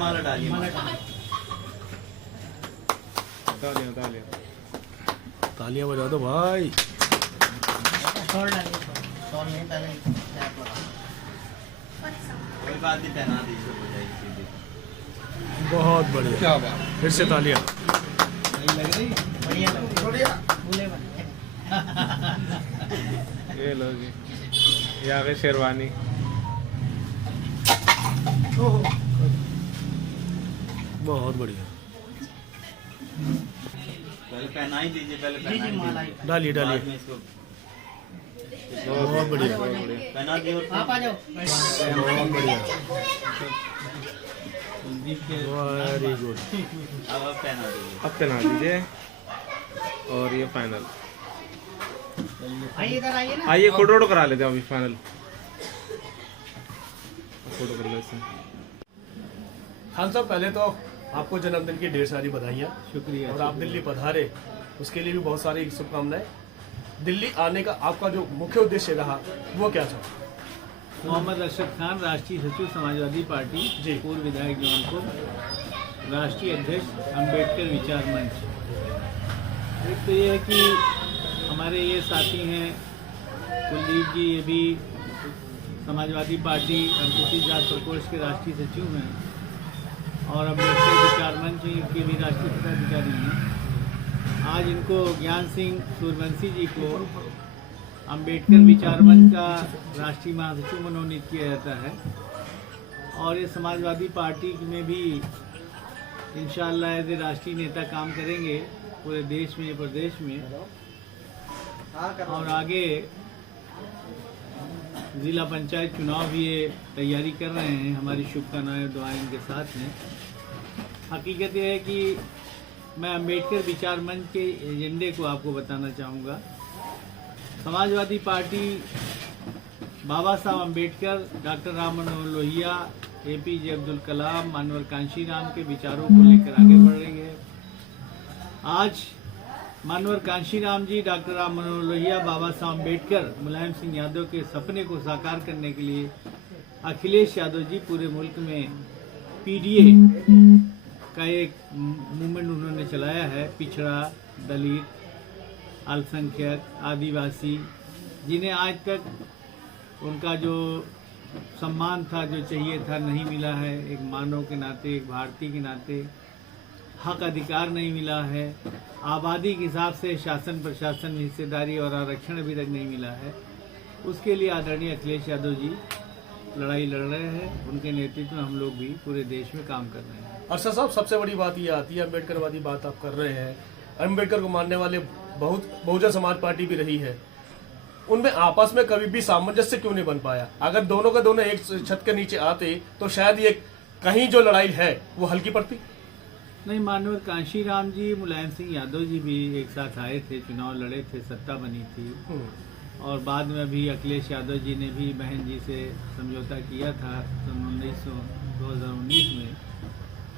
माला डालिए। तालियां बजा दो भाई। कोई बात नहीं, पहना दीजिए, हो जाएगी सीधी। बहुत बढ़िया, क्या बात। फिर से तालियां। ये लो जी, ये आ गई शेरवानी। बहुत बढ़िया, पहले पहना ही दीजिए, पहले पहना ही दीजिए। डालिए बाद डालिए। में इसको बहुत बढ़िया, पहना दिए और आप आ जाओ। बहुत बढ़िया, वेरी गुड। अब पहना दीजिए। अब पहना दीजिए और ये फाइनल। आइए इधर आइए ना। आइए फोटो वोटो करा लेते हैं अभी फाइनल। फोटो कर लेते हैं। खान साहब, पहले तो आपको जन्मदिन की ढेर सारी बधाइयाँ। शुक्रिया। और आप दिल्ली पधारे, उसके लिए भी बहुत सारी शुभकामनाएं। दिल्ली आने का आपका जो मुख्य उद्देश्य रहा वो क्या था? मोहम्मद अशरफ खान, राष्ट्रीय सचिव समाजवादी पार्टी, जी। पूर्व विधायक जौनपुर, राष्ट्रीय अध्यक्ष अम्बेडकर विचार मंच। एक तो ये है कि हमारे ये साथी हैं कुलदीप जी, ये भी समाजवादी पार्टी अनुसूचित जाति प्रकोष्ठ के राष्ट्रीय सचिव हैं और अम्बेडकर विचार मंच के भी राष्ट्रीय पदाधिकारी हैं। आज इनको ज्ञान सिंह सूर्यवंशी जी को अम्बेडकर विचार मंच का राष्ट्रीय महासचिव मनोनीत किया जाता है और ये समाजवादी पार्टी में भी इंशाअल्लाह एज ए राष्ट्रीय नेता काम करेंगे पूरे देश में, प्रदेश में। और आगे जिला पंचायत चुनाव भी ये तैयारी कर रहे हैं। हमारी शुभकामनाएं और दुआएं इनके साथ हैं। हकीकत यह है कि मैं अम्बेडकर विचार मंच के एजेंडे को आपको बताना चाहूँगा। समाजवादी पार्टी बाबा साहब अम्बेडकर, डॉक्टर राम मनोहर लोहिया, APJ अब्दुल कलाम, मानवर कांशीराम के विचारों को लेकर आगे बढ़ रही है। आज मानवर कांशीराम जी, डॉक्टर राम मनोहर लोहिया, बाबा साहब अम्बेडकर, मुलायम सिंह यादव के सपने को साकार करने के लिए अखिलेश यादव जी पूरे मुल्क में PDA का एक मूवमेंट उन्होंने चलाया है। पिछड़ा, दलित, अल्पसंख्यक, आदिवासी, जिन्हें आज तक उनका जो सम्मान था, जो चाहिए था, नहीं मिला है। एक मानव के नाते, एक भारतीय के नाते हक अधिकार नहीं मिला है। आबादी के हिसाब से शासन प्रशासन में हिस्सेदारी और आरक्षण अभी तक नहीं मिला है। उसके लिए आदरणीय अखिलेश यादव जी लड़ाई लड़ रहे हैं। उनके नेतृत्व में हम लोग भी पूरे देश में काम कर रहे हैं। अरशद साहब, सबसे बड़ी बात ये आती है, अम्बेडकरवादी बात आप कर रहे हैं। अम्बेडकर को मानने वाले बहुजन समाज पार्टी भी रही है। उनमें आपस में कभी भी सामंजस्य क्यों नहीं बन पाया? अगर दोनों का दोनों एक छत के नीचे आते तो शायद ये कहीं जो लड़ाई है वो हल्की पड़ती। नहीं, मानवर कांशीराम जी, मुलायम सिंह यादव जी भी एक साथ आए थे, चुनाव लड़े थे, सत्ता बनी थी। और बाद में अभी अखिलेश यादव जी ने भी बहन जी से समझौता किया था सन 2019 में,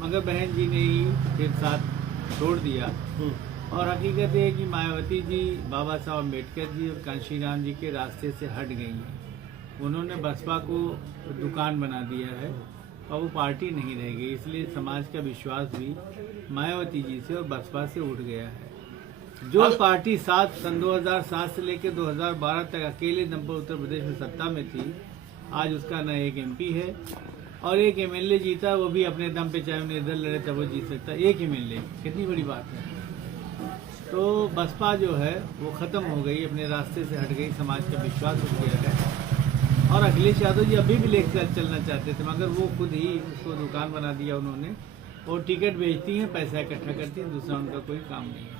मगर बहन जी ने ही फिर साथ छोड़ दिया। और हकीकत है कि मायावती जी बाबा साहब अम्बेडकर जी और कांशीराम जी के रास्ते से हट गई हैं। उन्होंने बसपा को दुकान बना दिया है और वो पार्टी नहीं रह गई। इसलिए समाज का विश्वास भी मायावती जी से और बसपा से उठ गया है। जो पार्टी सन 2007 से लेकर 2012 तक अकेले दम पर उत्तर प्रदेश में सत्ता में थी, आज उसका न एक MP है और एक MLA जीता, वो भी अपने दम पे, चाहे उन्हें इधर लड़े तब वो जीत सकता। एक MLA, कितनी बड़ी बात है। तो बसपा जो है वो खत्म हो गई, अपने रास्ते से हट गई, समाज का विश्वास उठ गया है। और अखिलेश यादव जी अभी भी लेकर चलना चाहते थे, मगर वो खुद ही उसको दुकान बना दिया उन्होंने। और टिकट बेचती हैं, पैसा इकट्ठा करती हैं, दूसरा उनका कोई काम नहीं है।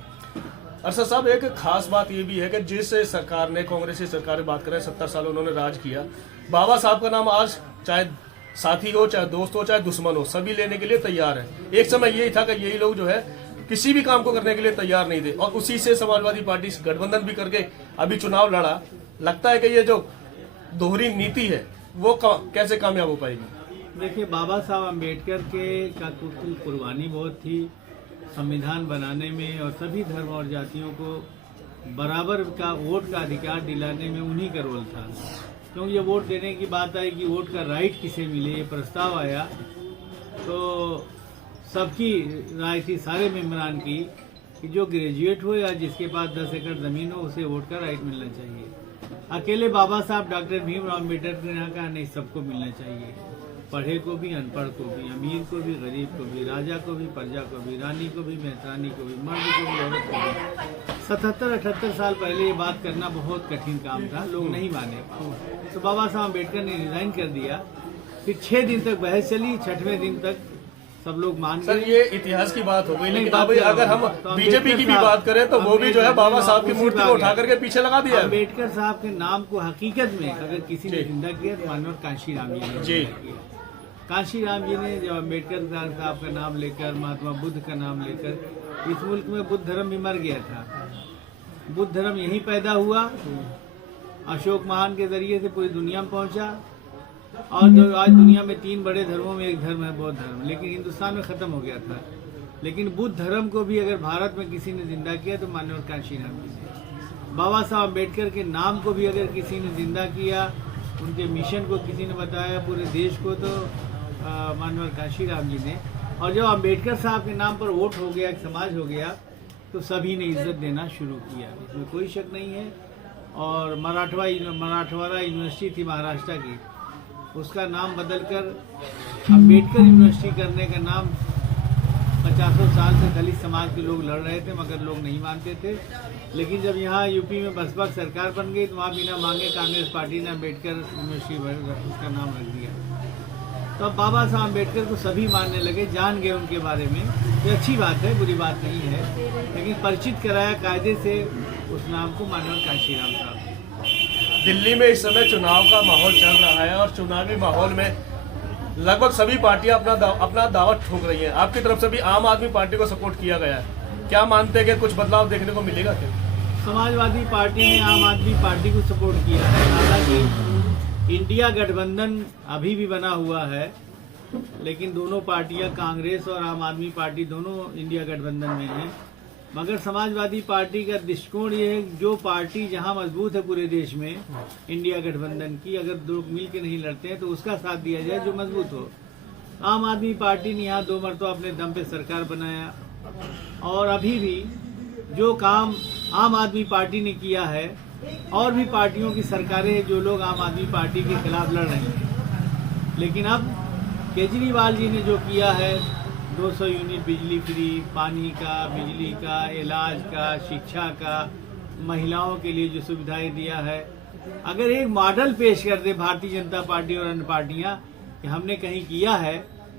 अरशद साहब, एक खास बात ये भी है कि जिस सरकार ने, कांग्रेस की सरकार बात करें, 70 साल उन्होंने राज किया, बाबा साहब का नाम आज चाहे साथी हो, चाहे दोस्त हो, चाहे दुश्मन हो, सभी लेने के लिए तैयार है। एक समय यही था कि यही लोग जो है किसी भी काम को करने के लिए तैयार नहीं थे और उसी से समाजवादी पार्टी गठबंधन भी करके अभी चुनाव लड़ा। लगता है कि ये जो दोहरी नीति है वो कैसे कामयाब हो पाएगी? देखिए, बाबा साहब अम्बेडकर का कुर्बानी बहुत थी संविधान बनाने में, और सभी धर्म और जातियों को बराबर का वोट का अधिकार दिलाने में उन्हीं का रोल था। क्योंकि ये वोट देने की बात आई कि वोट का राइट किसे मिले, ये प्रस्ताव आया, तो सबकी राय थी, सारे मेम्बरान की, कि जो ग्रेजुएट हो या जिसके पास 10 एकड़ ज़मीन हो उसे वोट का राइट मिलना चाहिए। अकेले बाबा साहब डॉक्टर भीमराव अम्बेडकर ने कहा नहीं, सबको मिलना चाहिए, पढ़े को भी, अनपढ़ को भी, अमीर को भी, गरीब को भी, राजा को भी, प्रजा को भी, रानी को भी, मेहरानी को भी, मर्द को भी, औरत को भी। 77-78 साल पहले ये बात करना बहुत कठिन काम था, लोग नहीं माने। तो बाबा साहब अम्बेडकर ने रिजाइन कर दिया। फिर 6 दिन तक बहस चली, 6वें दिन तक सब लोग मान सर गए। ये इतिहास की बात हो गई, लेकिन बात अभी क्या अगर हम तो बीजेपी की भी अम्बेडकर बात करें तो वो भी जो है बाबा साहब की मूर्ति को उठा करके पीछे लगा दिया है। अम्बेडकर साहब के नाम को हकीकत में अगर किसी ने जी। जिंदा किया तो मानव कांशीराम जी ने जी। जिंदा किया। कांशीराम जी ने जब अम्बेडकर साहब का नाम लेकर, महात्मा बुद्ध का नाम लेकर, इस मुल्क में बुद्ध धर्म भी मर गया था। बुद्ध धर्म यहीं पैदा हुआ, अशोक महान के जरिए से पूरी दुनिया में पहुंचा, और जो आज दुनिया में 3 बड़े धर्मों में एक धर्म है बौद्ध धर्म, लेकिन हिंदुस्तान में खत्म हो गया था। लेकिन बुद्ध धर्म को भी अगर भारत में किसी ने जिंदा किया तो मानव कांशीराम जी ने। बाबा साहब अम्बेडकर के नाम को भी अगर किसी ने जिंदा किया, उनके मिशन को किसी ने बताया पूरे देश को, तो मानव कांशीराम जी ने। और जब अम्बेडकर साहब के नाम पर वोट हो गया, एक समाज हो गया, तो सभी ने इज्जत देना शुरू किया, इसमें कोई शक नहीं है। और मराठवाड़ा यूनिवर्सिटी थी महाराष्ट्र की, उसका नाम बदलकर अम्बेडकर यूनिवर्सिटी करने का नाम 50 साल से दलित समाज के लोग लड़ रहे थे, मगर लोग नहीं मानते थे। लेकिन जब यहाँ यूपी में बसपा सरकार बन गई तो वहाँ बिना मांगे कांग्रेस पार्टी ने अम्बेडकर यूनिवर्सिटी उसका नाम रख दिया। तो अब बाबा साहब अम्बेडकर को सभी मानने लगे, जान गए उनके बारे में। ये अच्छी बात है, बुरी बात नहीं है, लेकिन परिचित कराया कायदे से उस नाम को मानव कांशीराम साहब। दिल्ली में इस समय चुनाव का माहौल चल रहा है और चुनावी माहौल में लगभग सभी पार्टियां अपना दावा ठोक रही हैं। आपकी तरफ से भी आम आदमी पार्टी को सपोर्ट किया गया है, क्या मानते हैं कि कुछ बदलाव देखने को मिलेगा क्या? समाजवादी पार्टी ने आम आदमी पार्टी को सपोर्ट किया है। हालांकि इंडिया गठबंधन अभी भी बना हुआ है, लेकिन दोनों पार्टियां, कांग्रेस और आम आदमी पार्टी, दोनों इंडिया गठबंधन में हैं। मगर समाजवादी पार्टी का दृष्टिकोण ये है, जो पार्टी जहां मजबूत है पूरे देश में इंडिया गठबंधन की, अगर लोग मिल के नहीं लड़ते हैं तो उसका साथ दिया जाए जो मजबूत हो। आम आदमी पार्टी ने यहाँ 2 मरतबा अपने दम पे सरकार बनाया, और अभी भी जो काम आम आदमी पार्टी ने किया है, और भी पार्टियों की सरकारें हैं जो लोग आम आदमी पार्टी के खिलाफ लड़ रही हैं। लेकिन अब केजरीवाल जी ने जो किया है, 200 यूनिट बिजली फ्री, पानी का, बिजली का, इलाज का, शिक्षा का, महिलाओं के लिए जो सुविधाएं दिया है, अगर एक मॉडल पेश कर दे भारतीय जनता पार्टी और अन्य पार्टियां कि हमने कहीं किया है,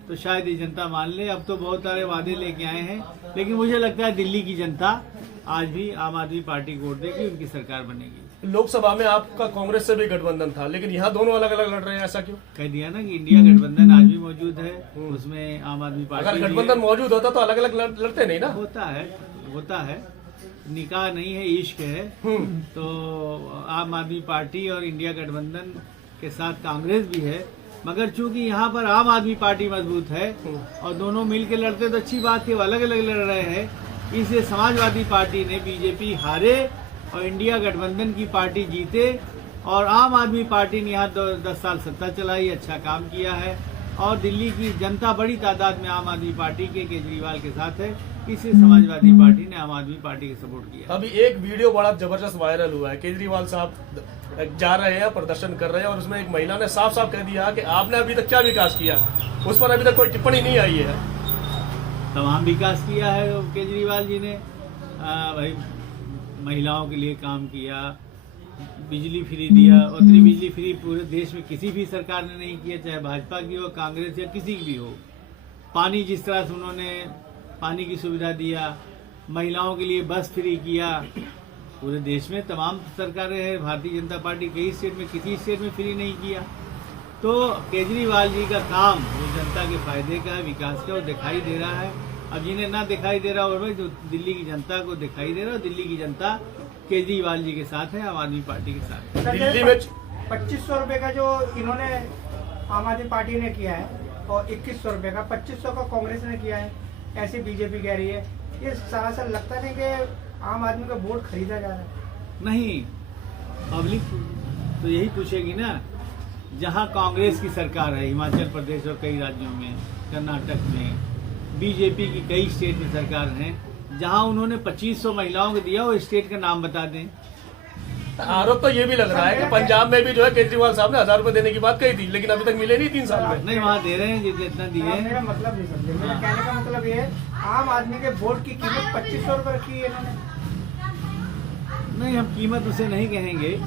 तो शायद ये जनता मान ले। अब तो बहुत सारे वादे लेके आए हैं, लेकिन मुझे लगता है दिल्ली की जनता आज भी आम आदमी पार्टी को वोट देगी, उनकी सरकार बनेगी। लोकसभा में आपका कांग्रेस से भी गठबंधन था, लेकिन यहाँ दोनों अलग अलग लड़ रहे हैं, ऐसा क्यों? कह दिया ना कि इंडिया गठबंधन आज भी मौजूद है, उसमें आम आदमी पार्टी अगर गठबंधन मौजूद होता तो अलग अलग लड़ते नहीं ना? होता है, निकाह नहीं है, इश्क है। तो आम आदमी पार्टी और इंडिया गठबंधन के साथ कांग्रेस भी है, मगर चूंकि यहाँ पर आम आदमी पार्टी मजबूत है और दोनों मिलकर लड़ते तो अच्छी बात है, वो अलग अलग लड़ रहे हैं। इसलिए समाजवादी पार्टी ने, बीजेपी हारे और इंडिया गठबंधन की पार्टी जीते, और आम आदमी पार्टी ने यहाँ 10 साल सत्ता चलाई, अच्छा काम किया है, और दिल्ली की जनता बड़ी तादाद में आम आदमी पार्टी के, केजरीवाल के साथ है। इसलिए समाजवादी पार्टी ने आम आदमी पार्टी को सपोर्ट किया। अभी एक वीडियो बड़ा जबरदस्त वायरल हुआ है, केजरीवाल साहब जा रहे हैं, प्रदर्शन कर रहे हैं, और उसमें एक महिला ने साफ साफ कह दिया कि आपने अभी तक क्या विकास किया, उस पर अभी तक कोई टिप्पणी नहीं आई है। तमाम विकास किया है केजरीवाल जी ने, भाई महिलाओं के लिए काम किया, बिजली फ्री दिया। उतनी बिजली फ्री पूरे देश में किसी भी सरकार ने नहीं किया, चाहे भाजपा की हो, कांग्रेस या किसी की भी हो। पानी जिस तरह से उन्होंने पानी की सुविधा दिया, महिलाओं के लिए बस फ्री किया, पूरे देश में तमाम सरकारें हैं। भारतीय जनता पार्टी कई स्टेट में, किसी स्टेट में फ्री नहीं किया। तो केजरीवाल जी का काम वो जनता के फायदे का है, विकास का, वो दिखाई दे रहा है। अब जिन्हें ना दिखाई दे रहा हो भाई, जो दिल्ली की जनता को दिखाई दे रहा है, दिल्ली की जनता केजरीवाल जी के साथ है, आम आदमी पार्टी के साथ है। दिल्ली में 2500 रुपए का जो इन्होंने आम आदमी पार्टी ने किया है, और 2100 रुपए का, 2500 का कांग्रेस ने किया है, ऐसे बीजेपी कह रही है। ये सरासर लगता नहीं कि आम आदमी का वोट खरीदा जा रहा है। नहीं, पब्लिक तो यही पूछेगी ना जहां कांग्रेस की सरकार है, हिमाचल प्रदेश और कई राज्यों में, कर्नाटक में, बीजेपी की कई स्टेट में सरकार हैं, जहां उन्होंने 2500 महिलाओं को दिया, वो स्टेट का नाम बता दें। आरोप तो ये भी लग रहा है कि पंजाब में भी जो है केजरीवाल साहब ने 1000 रुपए देने की बात कही थी, लेकिन अभी तक मिले नहीं 3 साल में। नहीं, वहाँ दे रहे हैं जितना दिए हैं। मेरा मतलब नहीं समझे, मेरा कहने का मतलब ये है, आम आदमी के वोट की कीमत 2500 रुपए रखी है इन्होंने। नहीं, हम कीमत उसे नहीं कहेंगे।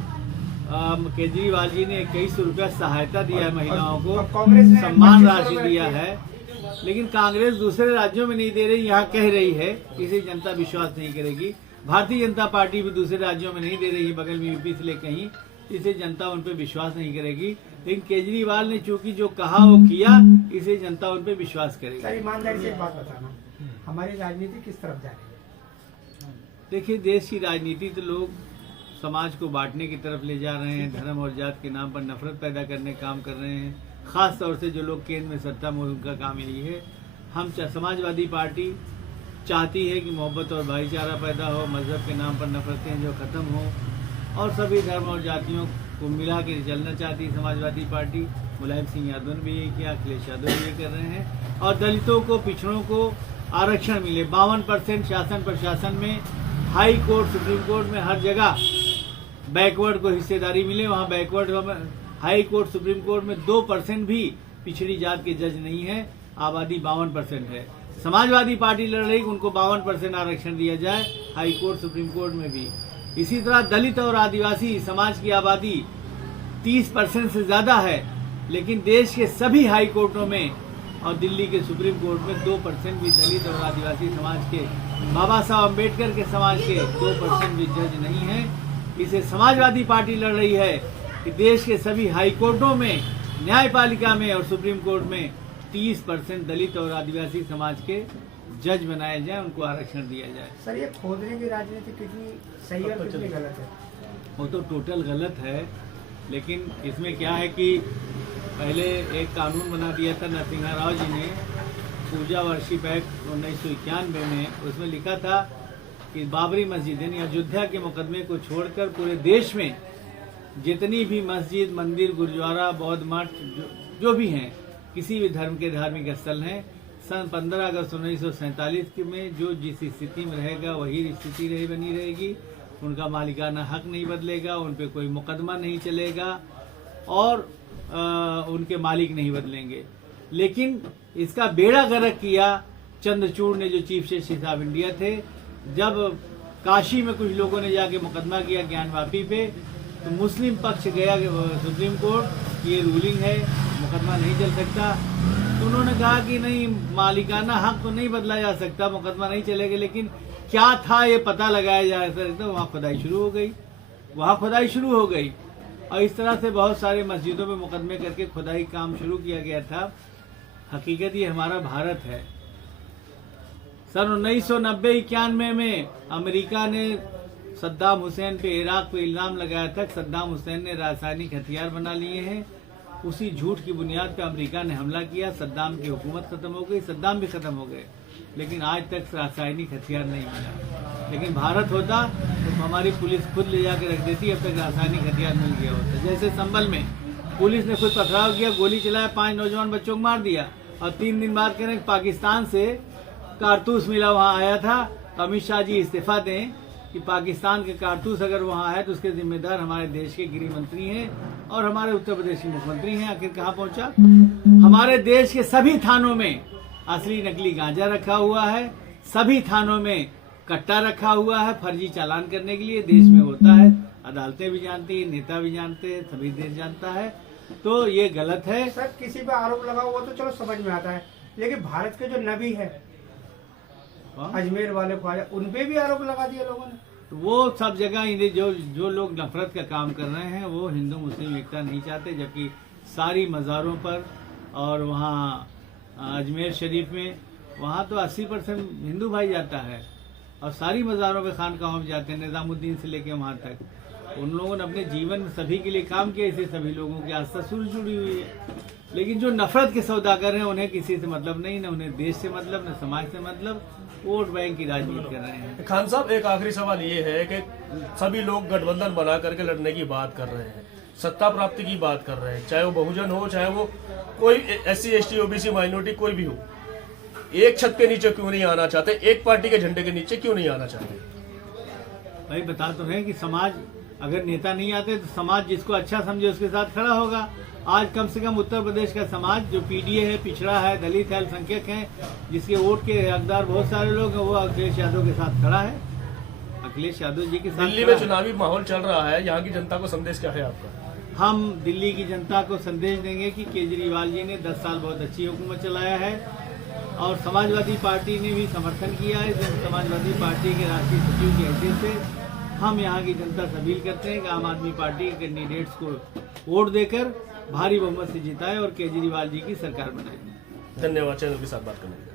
केजरीवाल जी ने 2100 रुपया सहायता दिया है महिलाओं को, कांग्रेस ने सम्मान 2500 राशि रुपए दिया रखी है, लेकिन कांग्रेस दूसरे राज्यों में नहीं दे रही, यहाँ कह रही है, इसे जनता विश्वास नहीं करेगी। भारतीय जनता पार्टी भी दूसरे राज्यों में नहीं दे रही है, बगल में यूपी से ले कहीं, इसे जनता उन पर विश्वास नहीं करेगी। लेकिन केजरीवाल ने चूंकि जो कहा वो किया, इसे जनता उन पर विश्वास करेगी। सर ईमानदारी से एक बात बताना, हमारी राजनीति किस तरफ जा रही है? देखिए, देश की राजनीति तो लोग समाज को बांटने की तरफ ले जा रहे हैं, धर्म और जात के नाम पर नफरत पैदा करने का काम कर रहे हैं। खास तौर से जो लोग केंद्र में सत्ता में, उनका काम यही है। हम समाजवादी पार्टी चाहती है कि मोहब्बत और भाईचारा पैदा हो, मजहब के नाम पर नफरतें जो खत्म हो, और सभी धर्म और जातियों को मिला के चलना चाहती है समाजवादी पार्टी। मुलायम सिंह यादव ने भी ये किया, अखिलेश यादव भी ये कर रहे हैं। और दलितों को, पिछड़ों को आरक्षण मिले। 52% शासन प्रशासन में, हाई कोर्ट, सुप्रीम कोर्ट में, हर जगह बैकवर्ड को हिस्सेदारी मिले। वहाँ backward, high court, supreme court में 2% भी पिछड़ी जात के जज नहीं है। आबादी 52% है। समाजवादी पार्टी लड़ रही, उनको 52% आरक्षण दिया जाए, हाई कोर्ट, सुप्रीम कोर्ट में भी। इसी तरह दलित और आदिवासी समाज की आबादी 30% से ज्यादा है, लेकिन देश के सभी हाई कोर्टों में और दिल्ली के सुप्रीम कोर्ट में 2% भी दलित और आदिवासी समाज के, बाबा साहब अम्बेडकर के समाज के 2% भी जज नहीं है। इसे समाजवादी पार्टी लड़ रही है कि देश के सभी हाई कोर्टों में, न्यायपालिका में और सुप्रीम कोर्ट में 30% दलित और आदिवासी समाज के जज बनाए जाए, उनको आरक्षण दिया जाए। सर ये खोदने की राजनीति कितनी सही और कितनी गलत है? वो तो टोटल गलत है, लेकिन इसमें क्या है कि पहले एक कानून बना दिया था नरसिम्हा राव जी ने, पूजा वर्षिप एक्ट 1991 में। उसमें लिखा था कि बाबरी मस्जिद यानी अयोध्या के मुकदमे को छोड़कर पूरे देश में जितनी भी मस्जिद, मंदिर, गुरुद्वारा, बौद्ध मठ जो भी हैं, किसी भी धर्म के धार्मिक स्थल हैं, सन 15 अगस्त 1947 में जो जिस स्थिति में रहेगा वही स्थिति बनी रहेगी। उनका मालिकाना हक नहीं बदलेगा, उन पे कोई मुकदमा नहीं चलेगा और उनके मालिक नहीं बदलेंगे। लेकिन इसका बेड़ा गर्क किया चंद्रचूड़ ने, जो चीफ जस्टिस ऑफ इंडिया थे। जब काशी में कुछ लोगों ने जाके मुकदमा किया ज्ञानवापी पे, तो मुस्लिम पक्ष गया सुप्रीम कोर्ट, ये रूलिंग है, मुकदमा नहीं चल सकता। तो उन्होंने कहा कि नहीं, मालिकाना हक तो नहीं बदला जा सकता, मुकदमा नहीं चलेगा, लेकिन क्या था ये पता लगाया जा सकता। वहाँ खुदाई शुरू हो गई और इस तरह से बहुत सारे मस्जिदों में मुकदमे करके खुदाई काम शुरू किया गया था। हकीकत ये हमारा भारत है। सन 1990-91 में अमेरिका ने सद्दाम हुसैन पे, इराक पे इल्जाम लगाया था कि सद्दाम हुसैन ने रासायनिक हथियार बना लिए हैं। उसी झूठ की बुनियाद पे अमेरिका ने हमला किया, सद्दाम की हुकूमत खत्म हो गई, सद्दाम भी खत्म हो गए, लेकिन आज तक रासायनिक हथियार नहीं मिला। लेकिन भारत होता तो हमारी पुलिस खुद ले जाकर रख देती, अब तक रासायनिक हथियार मिल गया होता। जैसे संभल में पुलिस ने खुद पथराव किया, गोली चलाया, 5 नौजवान बच्चों को मार दिया, और 3 दिन बाद कह रहे पाकिस्तान से कारतूस मिला, वहाँ आया था। तो अमित शाह जी इस्तीफा दें कि पाकिस्तान के कारतूस अगर वहाँ है तो उसके जिम्मेदार हमारे देश के गृह मंत्री हैं और हमारे उत्तर प्रदेश के मुख्यमंत्री हैं। आखिर कहाँ पहुँचा? हमारे देश के सभी थानों में असली नकली गांजा रखा हुआ है, सभी थानों में कट्टा रखा हुआ है फर्जी चालान करने के लिए। देश में होता है, अदालतें भी जानती है, नेता भी जानते हैं, सभी देश जानता है। तो ये गलत है। सर किसी पे आरोप लगा हुआ तो चलो समझ में आता है, लेकिन भारत के जो नबी है अजमेर वाले ख्वाजा, उन पे भी आरोप लगा दिया लोगों ने। तो वो सब जगह जो लोग नफरत का काम कर रहे हैं वो हिंदू मुस्लिम एकता नहीं चाहते, जबकि सारी मज़ारों पर और वहाँ अजमेर शरीफ में वहाँ तो 80% हिंदू भाई जाता है, और सारी मज़ारों पे खानकाहों में जाते हैं, निज़ामुद्दीन से लेके वहाँ तक। उन लोगों ने अपने जीवन में सभी के लिए काम किया, इससे सभी लोगों की आस्था जुड़ी हुई है। लेकिन जो नफरत के सौदागर हैं उन्हें किसी से मतलब नहीं, न उन्हें देश से मतलब, न समाज से मतलब, वोट बैंक की राजनीति कर रहे हैं। खान साहब, एक आखिरी सवाल ये है कि सभी लोग गठबंधन बना करके लड़ने की बात कर रहे हैं, सत्ता प्राप्ति की बात कर रहे हैं, चाहे वो बहुजन हो, चाहे वो कोई SC ST OBC माइनॉरिटी कोई भी हो, एक छत के नीचे क्यों नहीं आना चाहते, एक पार्टी के झंडे के नीचे क्यों नहीं आना चाहते? भाई बता तो रहे हैं कि समाज अगर नेता नहीं आते तो समाज जिसको अच्छा समझे उसके साथ खड़ा होगा। आज कम से कम उत्तर प्रदेश का समाज जो PDA है, पिछड़ा है, दलित है, अल्पसंख्यक है, जिसके वोट के हकदार बहुत सारे लोग हैं, वो अखिलेश यादव के साथ खड़ा है, अखिलेश यादव जी के साथ। दिल्ली में चुनावी माहौल चल रहा है, यहाँ की जनता को संदेश क्या है आपका? हम दिल्ली की जनता को संदेश देंगे कि केजरीवाल जी ने 10 साल बहुत अच्छी हुकूमत चलाया है और समाजवादी पार्टी ने भी समर्थन किया है। समाजवादी पार्टी के राष्ट्रीय सचिव की हैसियत से हम यहाँ की जनता से अपील करते हैं कि आम आदमी पार्टी के कैंडिडेट्स को वोट देकर भारी बहुमत से जिताए और केजरीवाल जी की सरकार बनाए। धन्यवाद चैनल के साथ बात करने के लिए।